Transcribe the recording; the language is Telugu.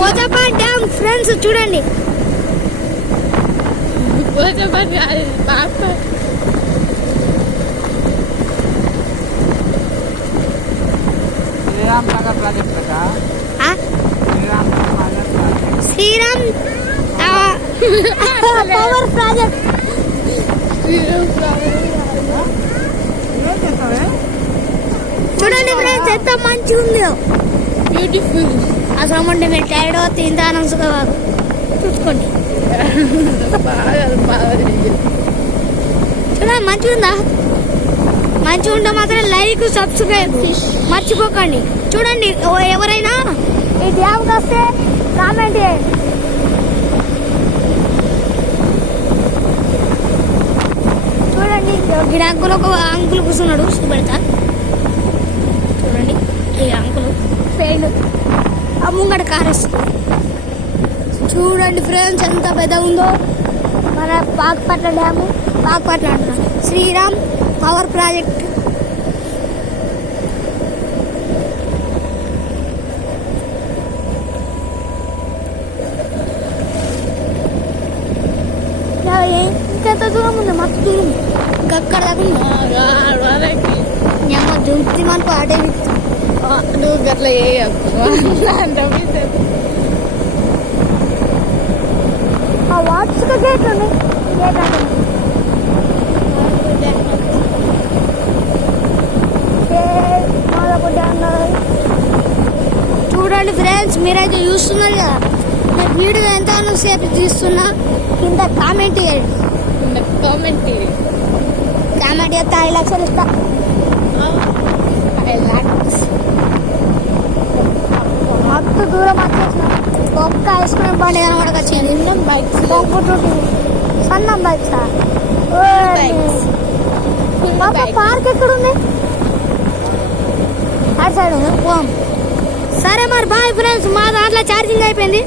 పోచప్ప డ్యామ్ ఫ్రెండ్స్ చూడండి. Sriram power project. చూడండి ఫ్రెండ్స్ ఎంత మంచిగా ఉందో, బ్యూటిఫుల్. అసలు అంటే మీరు టైర్డ్ తింటాను చూసుకోండి. చూడండి మంచిగా ఉందా? మంచిగా ఉంటే మాత్రం లైక్ సబ్స్క్రైబ్ మర్చిపోకండి. చూడండి ఎవరైనా ఈ డ్యామ్కి వస్తే కామెంట్ చేయండి. చూడండి ఈ అంకుల్ ఒక అంకుల్ కూర్చున్నాడు చూపెడతా. చూడండి ఈ అంకుల్ పెయింట్ ఆ ముంగట కారేస్తుంది. చూడండి ఫ్రెండ్స్ ఎంత పెద్ద ఉందో మన పాకపట్ల డ్యాము. పాకపట్ల అంటున్నాను, శ్రీరామ్ పవర్ ప్రాజెక్ట్. ఇంకెంత దూరం ఉంది? మస్తు దూరం, ఇంకక్కడ దుంతి మనకు ఆడే నువ్వు గట్లా ఆ వాట్స్ గేట్ ఉంది. చూడండి ఫ్రెండ్స్ మీరైతే చూస్తున్నారు కదా, నేను వీడియో ఎంత సేపు తీస్తున్నా కింద కామెంట్ చేయండి. కామెంట్ చేస్తే 5 లక్షలు ఇస్తా. మస్తు దూరం వచ్చేసిన ఒక్క ఐస్ క్రీమ్ బండి కనబడకొచ్చింది. సన్న బైక్స్. పార్క్ ఎక్కడుంది? అటు సైడ్ ఉంది. సరే మరి బాయ్ ఫ్రెండ్స్, మా దాంట్లో ఛార్జింగ్ అయిపోయింది.